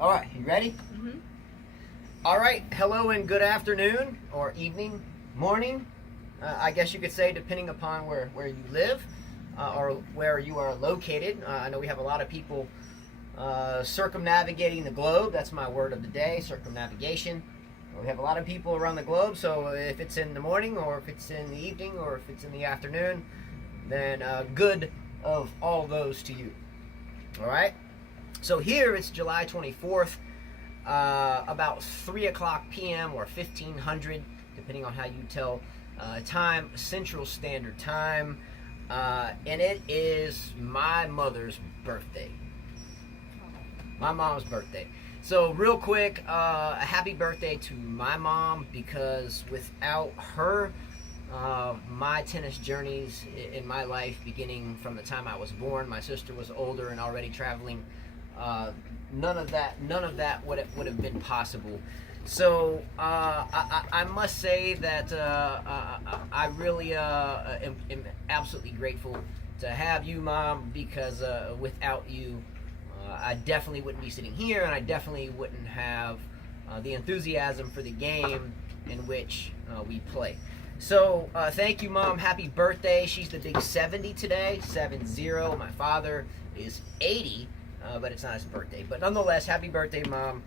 All right, you ready? Mm-hmm. All right, hello and good afternoon, or evening, morning, I guess you could say, depending upon where you live or where you are located. I know we have a lot of people circumnavigating the globe. That's my word of the day, circumnavigation. We have a lot of people around the globe, so if it's in the morning or if it's in the evening or if it's in the afternoon, then good of all those to you. All right? So here it's July 24th, about 3 o'clock p.m. or 1500, depending on how you tell time, Central Standard Time, and it is my mother's birthday. My mom's birthday. So real quick, a happy birthday to my mom, because without her, my tennis journeys in my life, beginning from the time I was born, my sister was older and already traveling. None of that would have been possible. So I must say that I really am absolutely grateful to have you, Mom, because without you, I definitely wouldn't be sitting here, and I definitely wouldn't have the enthusiasm for the game in which we play. So thank you, Mom. Happy birthday. She's the big 70 today, 7-0. My father is 80. But it's not his birthday. But nonetheless, happy birthday, Mom.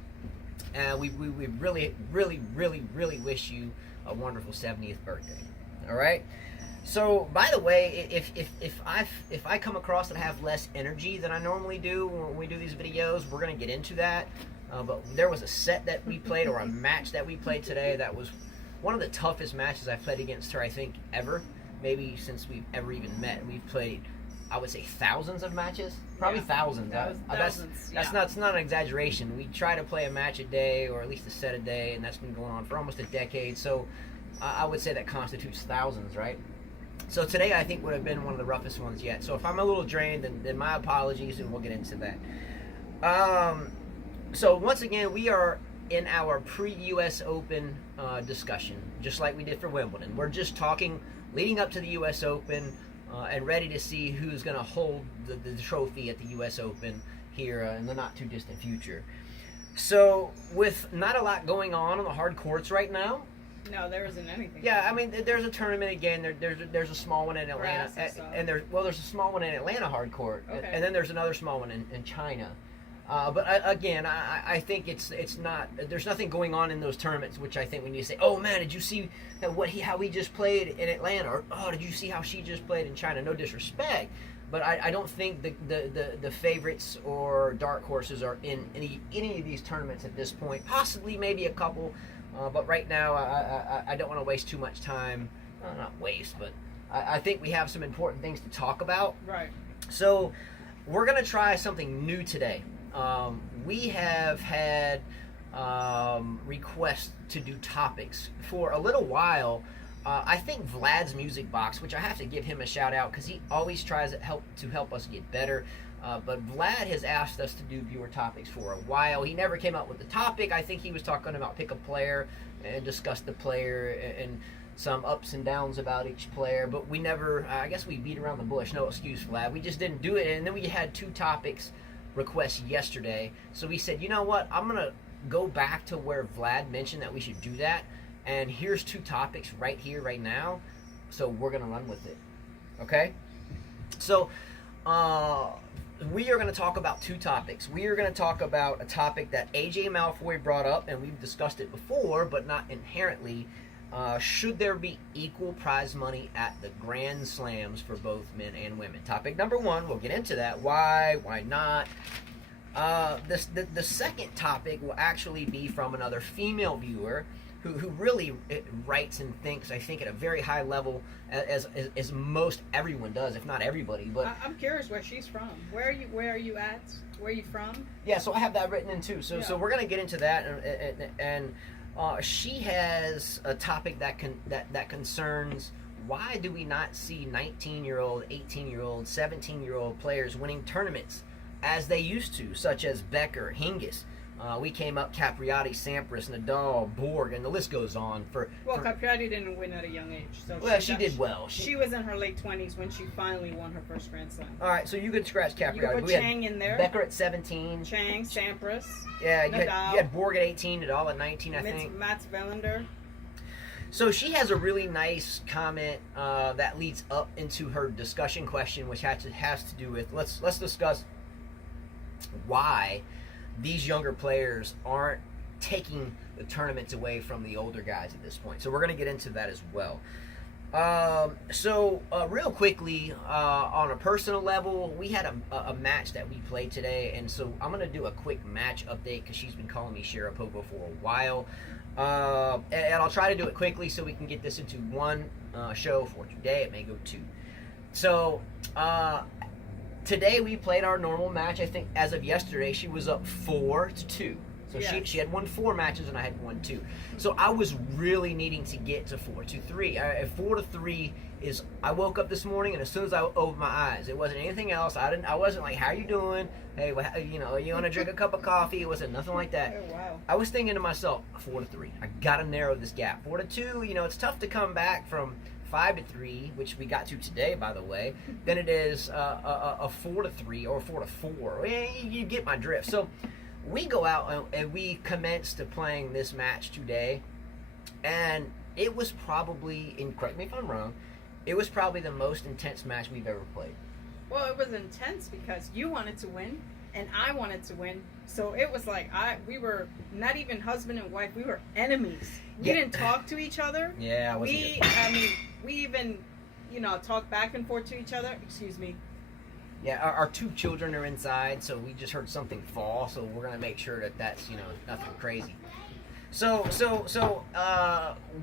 And we really, really, really, really wish you a wonderful 70th birthday. All right? So, by the way, if I come across and have less energy than I normally do when we do these videos, we're going to get into that. But there was a set that we played, or a match that we played today, that was one of the toughest matches I've played against her, I think, ever. Maybe since we've ever even met. And we've played, I would say, thousands of matches. Probably thousands. That's not an exaggeration. We try to play a match a day, or at least a set a day, and that's been going on for almost a decade. So I would say that constitutes thousands, right? So today I think would have been one of the roughest ones yet. So if I'm a little drained, then my apologies, and we'll get into that. So once again, we are in our pre-U.S. Open discussion, just like we did for Wimbledon. We're just talking leading up to the U.S. Open, and ready to see who's going to hold the trophy at the U.S. Open here in the not-too-distant future. So, with not a lot going on the hard courts right now. No, there isn't anything. Yeah, I mean, there's a tournament again. There's a small one in Atlanta, and there's a small one in Atlanta hard court, okay. And then there's another small one in China. But again, I think it's not. There's nothing going on in those tournaments, which I think we need to say, oh man, did you see how he just played in Atlanta, or oh, did you see how she just played in China? No disrespect, but I don't think the favorites or dark horses are in any of these tournaments at this point. Possibly maybe a couple, but right now I don't want to waste too much time. Not waste, but I think we have some important things to talk about. Right. So we're gonna try something new today. We have had requests to do topics for a little while. I think Vlad's Music Box, which I have to give him a shout out because he always tries to help us get better. But Vlad has asked us to do viewer topics for a while. He never came up with the topic. I think he was talking about pick a player and discuss the player and some ups and downs about each player. But we never, I guess we beat around the bush. No excuse, Vlad. We just didn't do it. And then we had 2 topics requests yesterday, so we said, you know what, I'm gonna go back to where Vlad mentioned that we should do that, and here's 2 topics right here, right now, so we're gonna run with it. Okay, so we are going to talk about 2 topics. We are going to talk about a topic that AJ Malfoy brought up, and we've discussed it before, but not inherently. Should there be equal prize money at the Grand Slams for both men and women? Topic number 1, we'll get into that. Why not? The second topic will actually be from another female viewer who really writes and thinks, I think, at a very high level, as most everyone does, if not everybody. But I'm curious where she's from. Where are you at? Where are you from? Yeah, so I have that written in too. So yeah. So we're gonna get into that, and she has a topic that concerns why do we not see 19-year-old, 18-year-old, 17-year-old players winning tournaments as they used to, such as Becker, Hingis. We came up Capriati, Sampras, Nadal, Borg, and the list goes on. Well, Capriati didn't win at a young age. So well, she did well. She was in her late 20s when she finally won her first Grand Slam. All right, so you could scratch Capriati. You can put Chang in there. Becker at 17. Chang, Sampras. Yeah, you Nadal. had Borg at 18, Nadal at 19, I think. Mats Wilander. So she has a really nice comment that leads up into her discussion question, which has to do with let's discuss why these younger players aren't taking the tournaments away from the older guys at this point. So we're going to get into that as well. Real quickly, on a personal level, we had a match that we played today, and so I'm going to do a quick match update because she's been calling me Sharapova for a while. And I'll try to do it quickly so we can get this into one show for today. It may go two. So, today we played our normal match. I think as of yesterday, she was up 4-2. So yes. she had won 4 matches and I had won 2. So I was really needing to get to 4-3. 4-3 is. I woke up this morning and as soon as I opened my eyes, it wasn't anything else. I wasn't like, how you doing? Hey, you want to drink a cup of coffee? It wasn't nothing like that. Oh, wow. I was thinking to myself, 4-3. I gotta narrow this gap. 4-2. It's tough to come back from 5-3, which we got to today, by the way, than it is a 4-3 or 4-4. You get my drift. So we go out and we commenced to playing this match today, and it was probably, and correct me if I'm wrong, it was probably the most intense match we've ever played. Well, it was intense because you wanted to win and I wanted to win. So it was like we were not even husband and wife, we were enemies. We didn't talk to each other. Yeah, we even, talked back and forth to each other. Excuse me. Yeah, our 2 children are inside, so we just heard something fall, so we're gonna make sure that's nothing crazy. So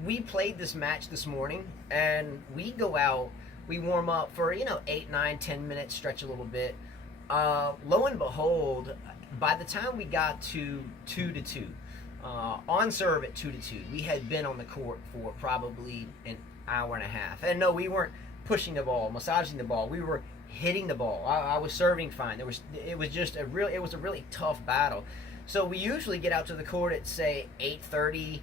we played this match this morning, and we go out, we warm up for 8, 9, 10 minutes, stretch a little bit. Lo and behold, by the time we got to 2-2, on serve at 2-2, we had been on the court for probably an hour and a half. And no, we weren't pushing the ball, massaging the ball. We were hitting the ball. I was serving fine. It was a really tough battle. So we usually get out to the court at say 8:30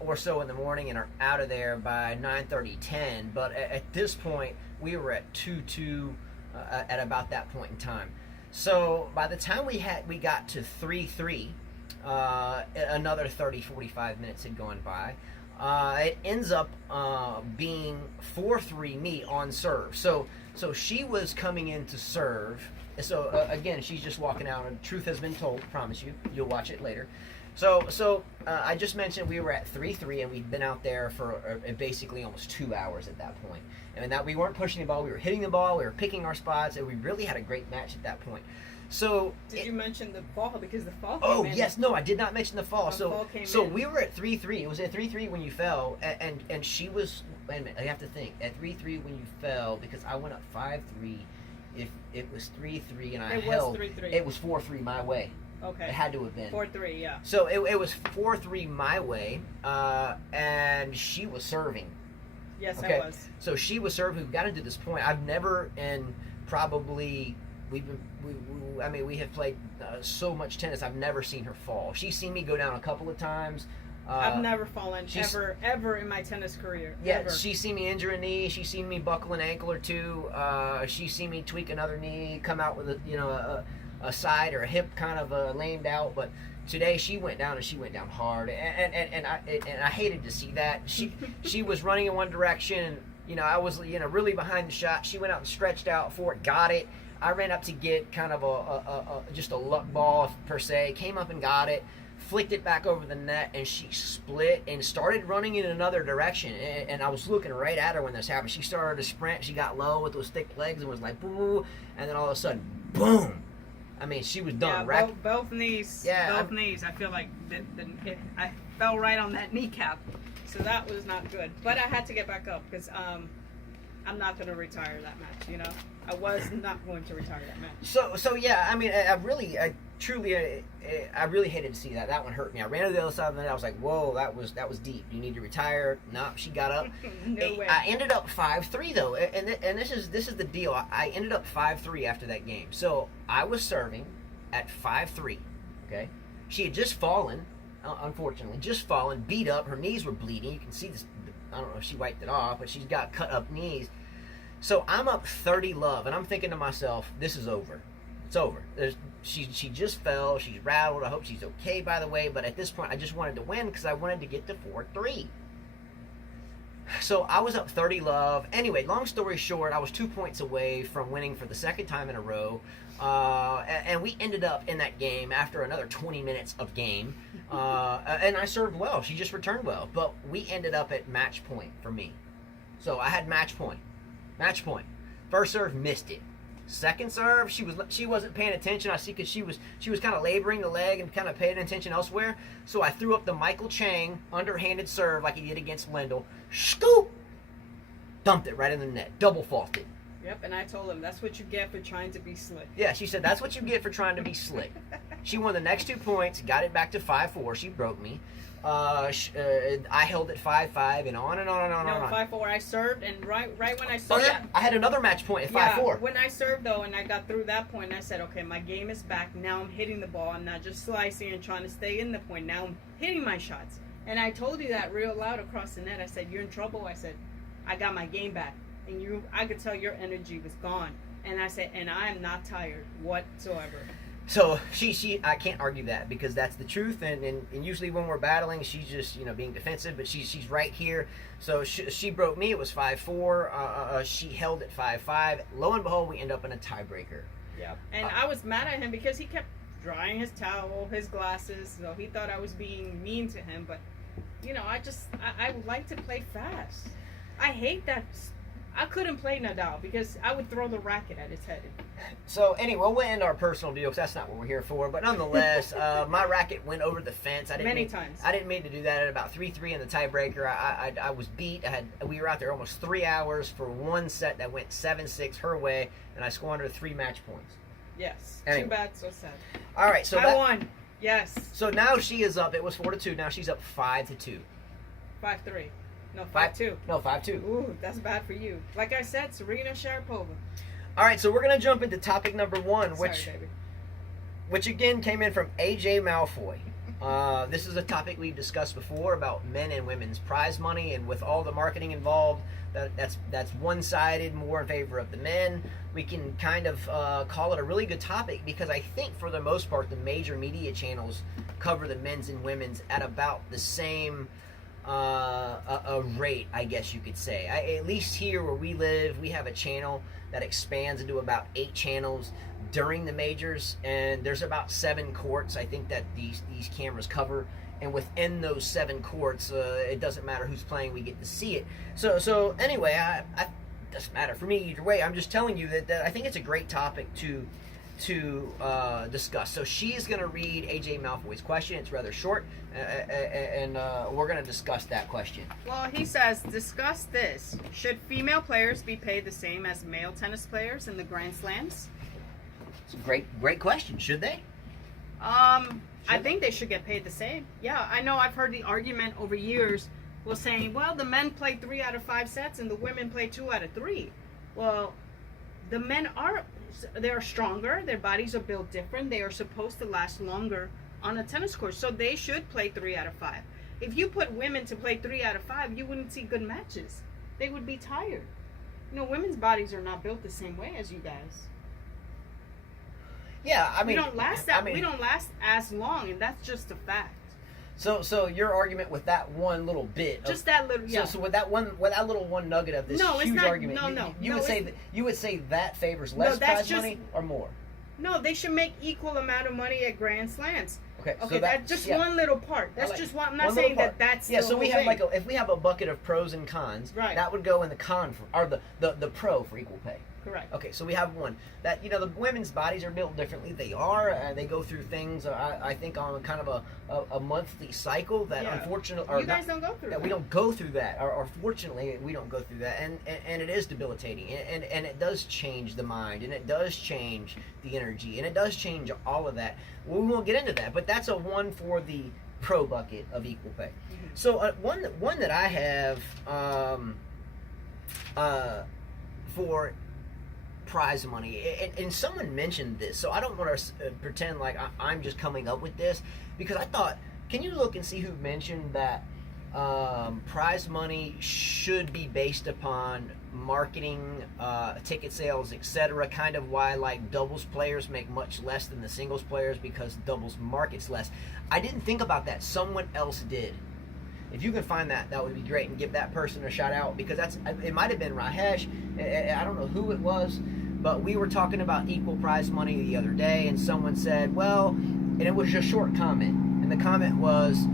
or so in the morning and are out of there by 9:30, 10. But at this point, we were at 2-2 at about that point in time. So by the time we got to 3-3, another 30, 45 minutes had gone by. It ends up being 4-3 me on serve. So she was coming in to serve. So again, she's just walking out, and truth has been told. Promise you, you'll watch it later. So I just mentioned we were at 3-3, and we'd been out there for basically almost 2 hours at that point. And that we weren't pushing the ball, we were hitting the ball, we were picking our spots, and we really had a great match at that point. So did you mention the fall? Because the fall. Oh yes, no, I did not mention the fall. So we were at 3-3. It was at 3-3 when you fell, and she was. Wait a minute, I have to think. At 3-3 when you fell, because I went up 5-3. If it was 3-3 and I held, it was 4-3 my way. Okay. It had to have been 4-3, yeah. So it was 4-3 my way, and she was serving. Yes, okay? I was. So she was serving. We got into this point. I've never, and probably. We have played so much tennis. I've never seen her fall. She's seen me go down a couple of times. I've never fallen ever in my tennis career. Yeah, ever. She's seen me injure a knee. She's seen me buckle an ankle or two. She's seen me tweak another knee, come out with a side or a hip kind of lamed out. But today she went down, and she went down hard. And I hated to see that. She was running in one direction, and I was really behind the shot. She went out and stretched out for it, got it. I ran up to get kind of just a luck ball per se, came up and got it, flicked it back over the net, and she split and started running in another direction. And I was looking right at her when this happened. She started to sprint. She got low with those thick legs and was like, boo, and then all of a sudden, boom. I mean, she was done. Yeah, both knees. Yeah, both knees. I feel like I fell right on that kneecap, so that was not good. But I had to get back up because I'm not going to retire that match. I was not going to retire that match. So yeah, I mean, I really hated to see that. That one hurt me. I ran to the other side of the net. I was like, whoa, that was deep. You need to retire. Nope, she got up. No way. I ended up 5-3 though, and this is the deal. I ended up 5-3 after that game. So I was serving at 5-3, okay, She had just fallen, unfortunately, just fallen, beat up. Her knees were bleeding. You can see this. I don't know if she wiped it off, but she's got cut up knees. So I'm up 30 love, and I'm thinking to myself, this is over. It's over. She just fell. She's rattled. I hope she's okay, by the way. But at this point, I just wanted to win because I wanted to get to 4-3. So I was up 30 love. Anyway, long story short, I was 2 points away from winning for the second time in a row. And we ended up in that game after another 20 minutes of game. And I served well. She just returned well. But we ended up at match point for me. So I had match point. Match point. First serve, missed it. Second serve, she wasn't paying attention. I see because she was kind of laboring the leg and kind of paying attention elsewhere. So I threw up the Michael Chang underhanded serve like he did against Lendl. Scoop! Dumped it right in the net. Double faulted. Yep, and I told him that's what you get for trying to be slick. Yeah, she said that's what you get for trying to be slick. She won the next 2 points, got it back to 5-4. She broke me. I held it 5-5 and on and on and on and on. 5-4. I served, and right when I served. Oh yeah, I had another match point at 5-4. When I served though, and I got through that point, I said, okay, my game is back. Now I'm hitting the ball. I'm not just slicing and trying to stay in the point. Now I'm hitting my shots. And I told you that real loud across the net. I said, you're in trouble. I said, I got my game back, and I could tell your energy was gone. And I said, and I am not tired whatsoever. So I can't argue that because that's the truth, and usually when we're battling, she's just being defensive, but she's right here. So she broke me. It was 5-4. She held it 5-5. Lo and behold, we end up in a tiebreaker. Yeah, and I was mad at him because he kept drying his towel, his glasses. So he thought I was being mean to him, but I would like to play fast. I hate that. I couldn't play Nadal because I would throw the racket at his head. So anyway, we'll end our personal deal because that's not what we're here for. But nonetheless, my racket went over the fence. Many times. I didn't mean to do that at about 3-3 in the tiebreaker. I was beat. We were out there almost 3 hours for one set that went 7-6 her way, and I squandered 3 match points. Yes. Anyway. Too bad, so sad. All right, so I won. Yes. So now she is up. It was 4-2. Now she's up 5-2. 5-3. No, 5-2. No, 5-2. Ooh, that's bad for you. Like I said, Serena Sharapova. All right, so we're going to jump into topic number 1, Sorry, baby. which again came in from AJ Malfoy. This is a topic we've discussed before about men and women's prize money, and with all the marketing involved, that's one-sided, more in favor of the men. We can kind of call it a really good topic because I think for the most part the major media channels cover the men's and women's at about the same a rate, I guess you could say. At least here where we live, we have a channel that expands into about 8 channels during the majors, and there's about 7 courts I think that these cameras cover, and within those 7 courts, it doesn't matter who's playing, we get to see it. So anyway, it doesn't matter for me either way. I'm just telling you that I think it's a great topic to discuss. So she's going to read AJ Malfoy's question. It's rather short, and we're going to discuss that question. Well, he says, discuss this. Should female players be paid the same as male tennis players in the Grand Slams? It's a great question. Should they? I think they should get paid the same. Yeah, I know I've heard the argument over years was saying, well, the men play 3 out of 5 sets and the women play 2 out of 3. Well, the men they're stronger, their bodies are built different, they are supposed to last longer on a tennis court, so they should play 3 out of 5. If you put women to play 3 out of 5, you wouldn't see good matches. They would be tired. Women's bodies are not built the same way as you guys. Yeah, I mean, we don't last we don't last as long, and that's just a fact. So your argument with that one little bit, just that little, yeah. So with that little one nugget of this huge argument, you would say that favors less prize money or more? No, they should make equal amount of money at Grand Slams. Okay, so that's just one little part. That's just one. I'm not saying that's so we have if we have a bucket of pros and cons, right, that would go in the con or the pro for equal pay. Correct. Okay, so we have one that the women's bodies are built differently. They they go through things. I think on kind of a monthly cycle that unfortunately you guys don't go through. That we don't go through that, or fortunately we don't go through that, and it is debilitating, and it does change the mind, and it does change the energy, and it does change all of that. We won't get into that, but that's a one for the pro bucket of equal pay. Mm-hmm. So one that I have for prize money, and someone mentioned this, so I don't want to pretend like I'm just coming up with this, because I thought, can you look and see who mentioned that prize money should be based upon marketing, ticket sales, etc. Kind of why like doubles players make much less than the singles players, because doubles markets less. I didn't think about that. Someone else did. If you can find that, that would be great, and give that person a shout out, because it might have been Rajesh. I don't know who it was, but we were talking about equal prize money the other day, and someone said, well, and it was a short comment, and the comment was,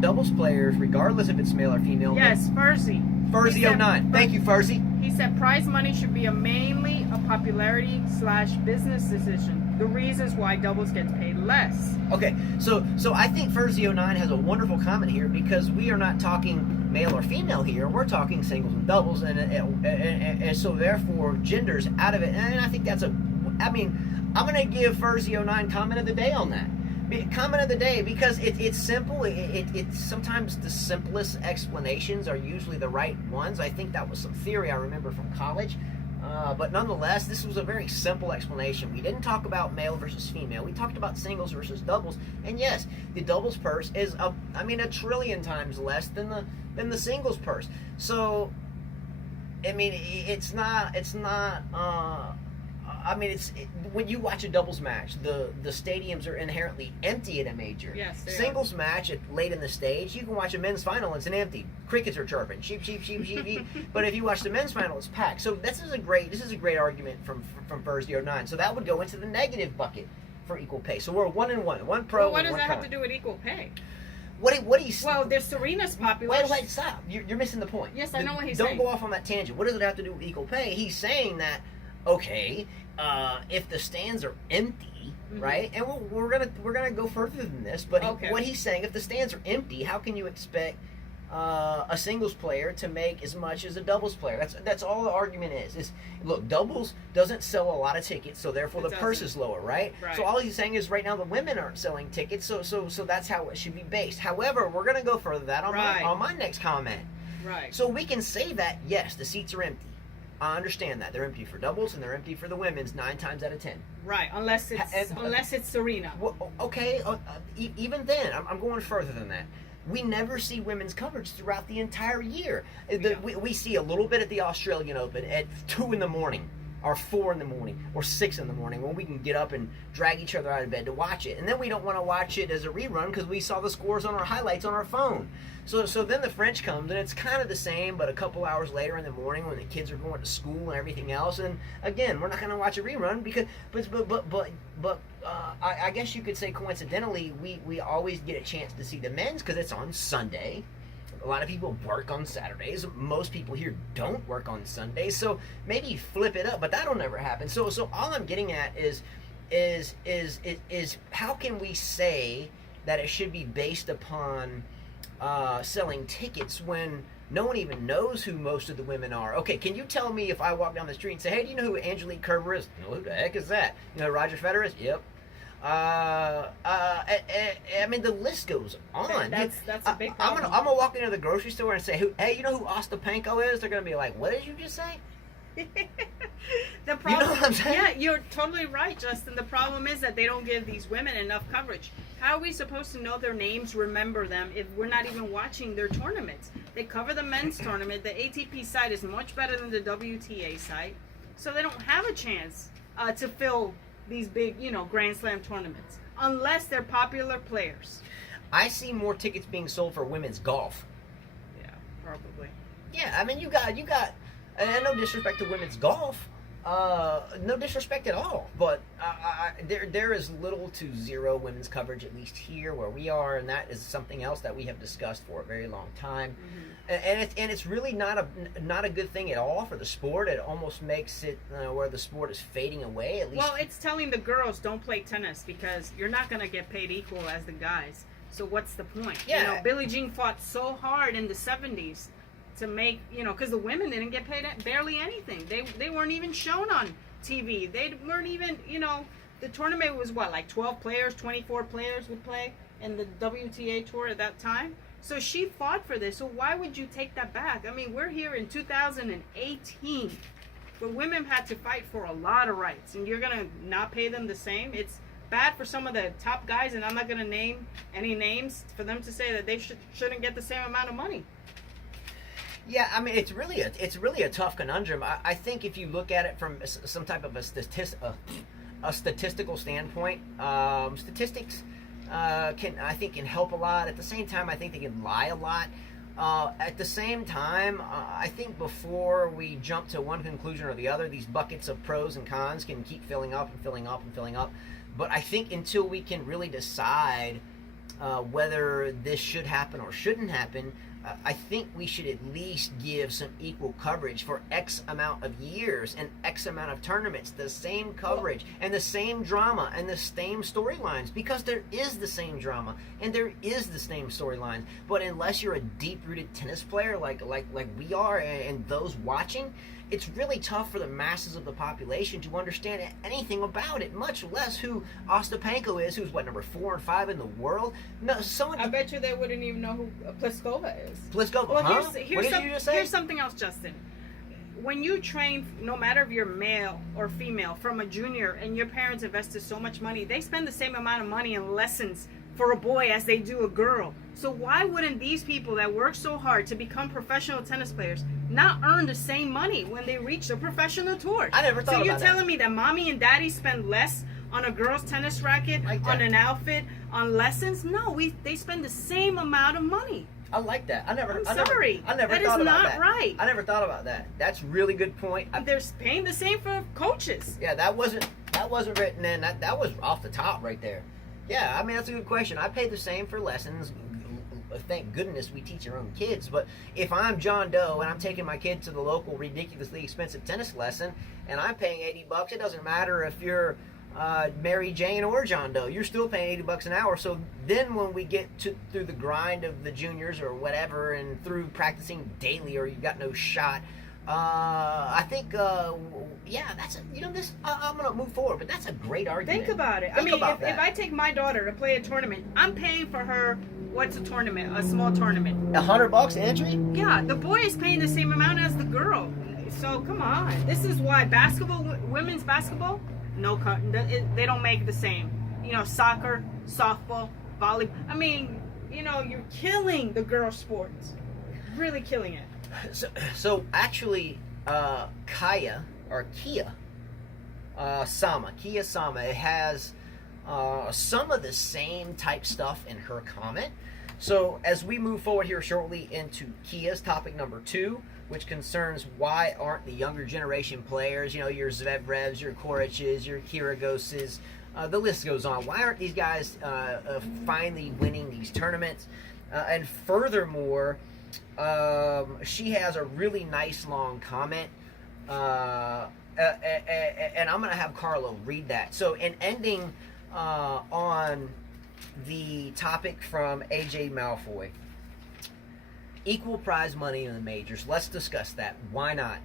doubles players, regardless if it's male or female. Yes, Furzy. Furzy09. Thank you, Furzy. He said prize money should be mainly a popularity/business decision. The reasons why doubles gets paid less. Okay, so I think Furzy09 has a wonderful comment here, because we are not talking male or female here. We're talking singles and doubles, and so therefore gender's out of it. And I think I'm going to give Furzy09 comment of the day on that. Comment of the day, because it's simple. It's sometimes the simplest explanations are usually the right ones. I think that was some theory I remember from college, but nonetheless, this was a very simple explanation. We didn't talk about male versus female. We talked about singles versus doubles, and yes, the doubles purse is a trillion times less than the singles purse. So, it's not. When you watch a doubles match, the stadiums are inherently empty at a major. Yes, singles match late in the stage, you can watch a men's final and it's an empty. Crickets are chirping, sheep, sheep, sheep, sheep, sheep. But if you watch the men's final, it's packed. So this is a great argument from Furzy09. So that would go into the negative bucket for equal pay. So we're 1-1, one pro. Well, what and does one that con. have to do with equal pay? What he's Well, there's Serena's popular. Wait, stop. You're missing the point. Yes, I know what he's saying. saying. Don't go off on that tangent. What does it have to do with equal pay? He's saying that, okay, if the stands are empty, right? And we're gonna go further than this, but okay. What he's saying, if the stands are empty, how can you expect a singles player to make as much as a doubles player? That's all the argument is look, doubles doesn't sell a lot of tickets, so therefore the purse is lower, right? So all he's saying is right now the women aren't selling tickets, so that's how it should be based. However, we're gonna go further that on my next comment. Right. So we can say that yes, the seats are empty. I understand that they're empty for doubles and they're empty for the women's 9 times out of 10. Right, unless it's Serena. Well, okay, even then, I'm going further than that. We never see women's coverage throughout the entire year. We see a little bit at the Australian Open at 2 in the morning, or 4 in the morning, or 6 in the morning, when we can get up and drag each other out of bed to watch it. And then we don't want to watch it as a rerun because we saw the scores on our highlights on our phone. So then the French comes, and it's kind of the same, but a couple hours later in the morning when the kids are going to school and everything else. And again, we're not going to watch a rerun because, I guess you could say coincidentally, we always get a chance to see the men's because it's on Sunday. A lot of people work on Saturdays. Most people here don't work on Sundays. So maybe flip it up, but that'll never happen. So all I'm getting at is how can we say that it should be based upon selling tickets when no one even knows who most of the women are? Okay, can you tell me if I walk down the street and say, hey, do you know who Angelique Kerber is? No, who the heck is that? You know who Roger Federer is? Yep. The list goes on. That's a big problem. I'm gonna walk into the grocery store and say, hey, you know who Ostapenko is? They're gonna be like, what did you just say? The problem, you know what I'm saying? Yeah, you're totally right, Justin. The problem is that they don't give these women enough coverage. How are we supposed to know their names, remember them, if we're not even watching their tournaments? They cover the men's tournament. The ATP site is much better than the WTA site, so they don't have a chance to fill these big, Grand Slam tournaments, unless they're popular players. I see more tickets being sold for women's golf. Yeah, probably. Yeah, you got, and no disrespect to women's golf, no disrespect at all, but there is little to zero women's coverage, at least here where we are, and that is something else that we have discussed for a very long time. And it's really not a good thing at all for the sport. It almost makes it where the sport is fading away, at least. Well, it's telling the girls don't play tennis because you're not going to get paid equal as the guys. So what's the point? Yeah. Billie Jean fought so hard in the 70s to make, because the women didn't get paid barely anything. They weren't even shown on TV. They weren't even, the tournament was like 12 players, 24 players would play in the WTA tour at that time. So she fought for this. So why would you take that back? We're here in 2018. But women had to fight for a lot of rights, and you're gonna not pay them the same. It's bad for some of the top guys, and I'm not gonna name any names, for them to say that they shouldn't get the same amount of money. Yeah, I mean, it's really a tough conundrum. I think if you look at it from some type of a statistical standpoint, statistics can help a lot. At the same time, I think they can lie a lot. At the same time, I think before we jump to one conclusion or the other, these buckets of pros and cons can keep filling up and filling up and filling up. But I think until we can really decide whether this should happen or shouldn't happen, I think we should at least give some equal coverage for X amount of years and X amount of tournaments, the same coverage and the same drama and the same storylines, because there is the same drama and there is the same storylines. But unless you're a deep-rooted tennis player like we are and those watching, it's really tough for the masses of the population to understand anything about it, much less who Ostapenko is, who's number 4 and 5 in the world. No, I bet you they wouldn't even know who Pliskova is. Pliskova, well, huh? What did you just say? Here's something else, Justin. When you train, no matter if you're male or female, from a junior, and your parents invested so much money, they spend the same amount of money in lessons for a boy as they do a girl. So why wouldn't these people that work so hard to become professional tennis players not earn the same money when they reach the professional tour? I never thought about that. So you're telling me that mommy and daddy spend less on a girl's tennis racket, on an outfit, on lessons? No, they spend the same amount of money. I like that. I never that thought about that. That is not right. I never thought about that. That's a really good point. They're paying the same for coaches. Yeah, that wasn't written in. That was off the top right there. Yeah, I mean, that's a good question. I pay the same for lessons. Thank goodness we teach our own kids. But if I'm John Doe and I'm taking my kid to the local ridiculously expensive tennis lesson and I'm paying $80, it doesn't matter if you're Mary Jane or John Doe. You're still paying $80 an hour. So then when we get through the grind of the juniors or whatever, and through practicing daily, or you've got no shot, I think, that's this. I'm gonna move forward, but that's a great argument. Think about it. If I take my daughter to play a tournament, I'm paying for her. What's a tournament? A small tournament. $100 entry? Yeah, the boy is paying the same amount as the girl. So come on. This is why women's basketball, they don't make the same. Soccer, softball, volleyball. I mean, you're killing the girl sports. Really killing it. So actually, Kia Sama, it has some of the same type stuff in her comment. So as we move forward here shortly into Kia's topic number 2, which concerns why aren't the younger generation players, your Zverevs, your Koric's, your Kyrgioses, the list goes on. Why aren't these guys finally winning these tournaments? And furthermore, she has a really nice long comment, and I'm going to have Carlo read that. So in ending on the topic from AJ Malfoy, equal prize money in the majors. Let's discuss that. Why not?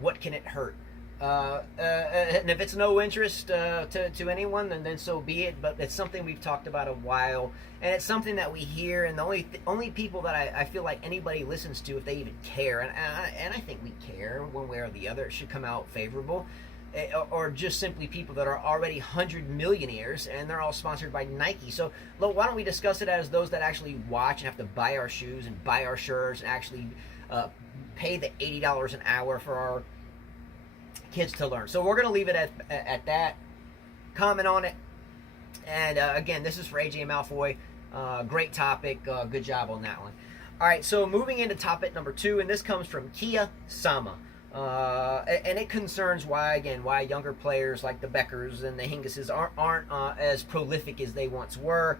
What can it hurt? And if it's no interest to anyone, then so be it. But it's something we've talked about a while, and it's something that we hear, and the only people that I feel like anybody listens to, if they even care, and I think we care one way or the other, it should come out favorable, or just simply people that are already 100 millionaires and they're all sponsored by Nike. So why don't we discuss it as those that actually watch and have to buy our shoes and buy our shirts and actually pay the $80 an hour for our kids to learn. So we're going to leave it at that. Comment on it. And again, this is for AJ Malfoy. Great topic. Good job on that one. All right, so moving into topic number 2, and this comes from Kia Sama. And it concerns why younger players like the Beckers and the Hingises aren't as prolific as they once were.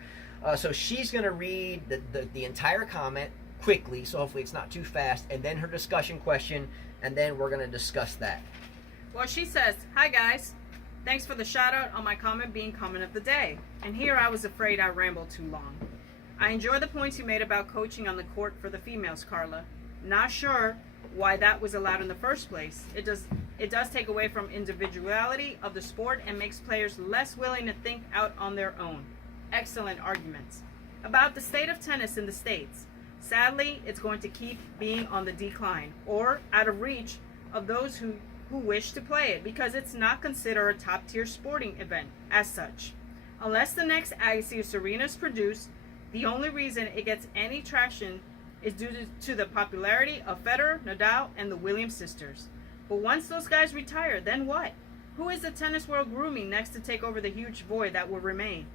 So she's going to read the entire comment quickly, so hopefully it's not too fast, and then her discussion question, and then we're going to discuss that. Well, she says, "Hi guys, thanks for the shout out on my comment being comment of the day. And here I was afraid I rambled too long. I enjoy the points you made about coaching on the court for the females, Carla. Not sure why that was allowed in the first place. It does take away from individuality of the sport and makes players less willing to think out on their own. Excellent arguments. About the state of tennis in the States. Sadly, it's going to keep being on the decline or out of reach of those who who wish to play it because it's not considered a top-tier sporting event as such. Unless the next Axios Arena is produced, the only reason it gets any traction is due to the popularity of Federer, Nadal, and the Williams sisters. But once those guys retire, then what? Who is the tennis world grooming next to take over the huge void that will remain?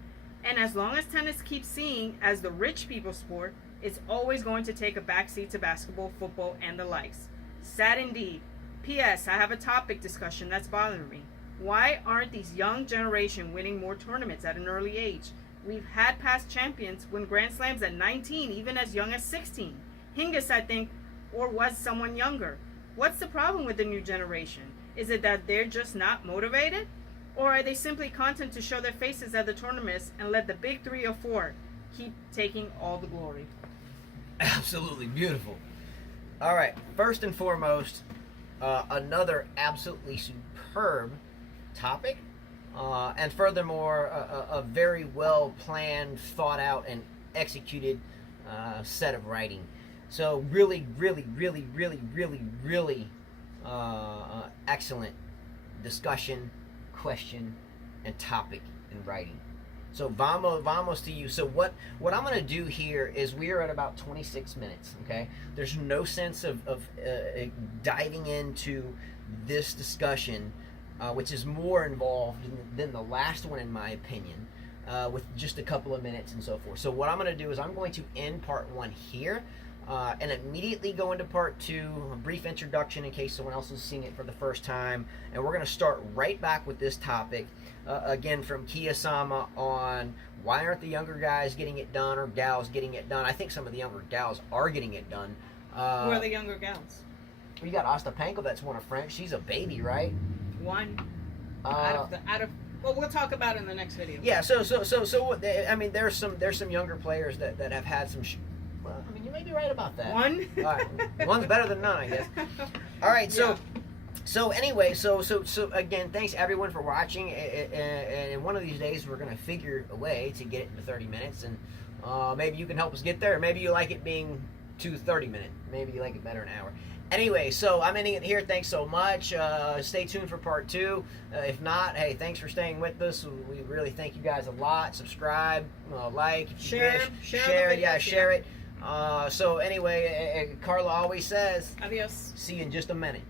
And as long as tennis keeps seen as the rich people's sport, it's always going to take a backseat to basketball, football, and the likes. Sad indeed. P.S. I have a topic discussion that's bothering me. Why aren't these young generation winning more tournaments at an early age? We've had past champions win Grand Slams at 19, even as young as 16. Hingis, I think, or was someone younger. What's the problem with the new generation? Is it that they're just not motivated? Or are they simply content to show their faces at the tournaments and let the big 3 or 4 keep taking all the glory? Absolutely beautiful. All right, first and foremost, another absolutely superb topic, and furthermore, a very well planned, thought out, and executed set of writing. So really excellent discussion, question, and topic in writing. So vamos to you. So what I'm going to do here is we are at about 26 minutes, okay? There's no sense of diving into this discussion, which is more involved than the last one, in my opinion, with just a couple of minutes and so forth. So what I'm going to do is I'm going to end part 1 here, and immediately go into part 2, a brief introduction in case someone else is seeing it for the first time, and we're going to start right back with this topic, again from Kia-sama, on why aren't the younger guys getting it done, or gals getting it done. I think some of the younger gals are getting it done. Who are the younger gals? We got Ostapenko, that's one of French. She's a baby, right? One out of well, we'll talk about it in the next video. Yeah, so I mean, there's some younger players that have had some. Well, I mean, you may be right about that. One. All right. One's better than none, I guess. All right, so. Yeah. So anyway, so again, thanks everyone for watching, and one of these days we're gonna figure a way to get it into 30 minutes, and maybe you can help us get there, or maybe you like it being 30-minute, maybe you like it better an hour. Anyway, so I'm ending it here. Thanks so much. Stay tuned for part 2. If not, hey, thanks for staying with us. We really thank you guys a lot. Subscribe, like, if you wish. Share it. Yeah, share it. So anyway, Carla always says, Adios. see you in just a minute.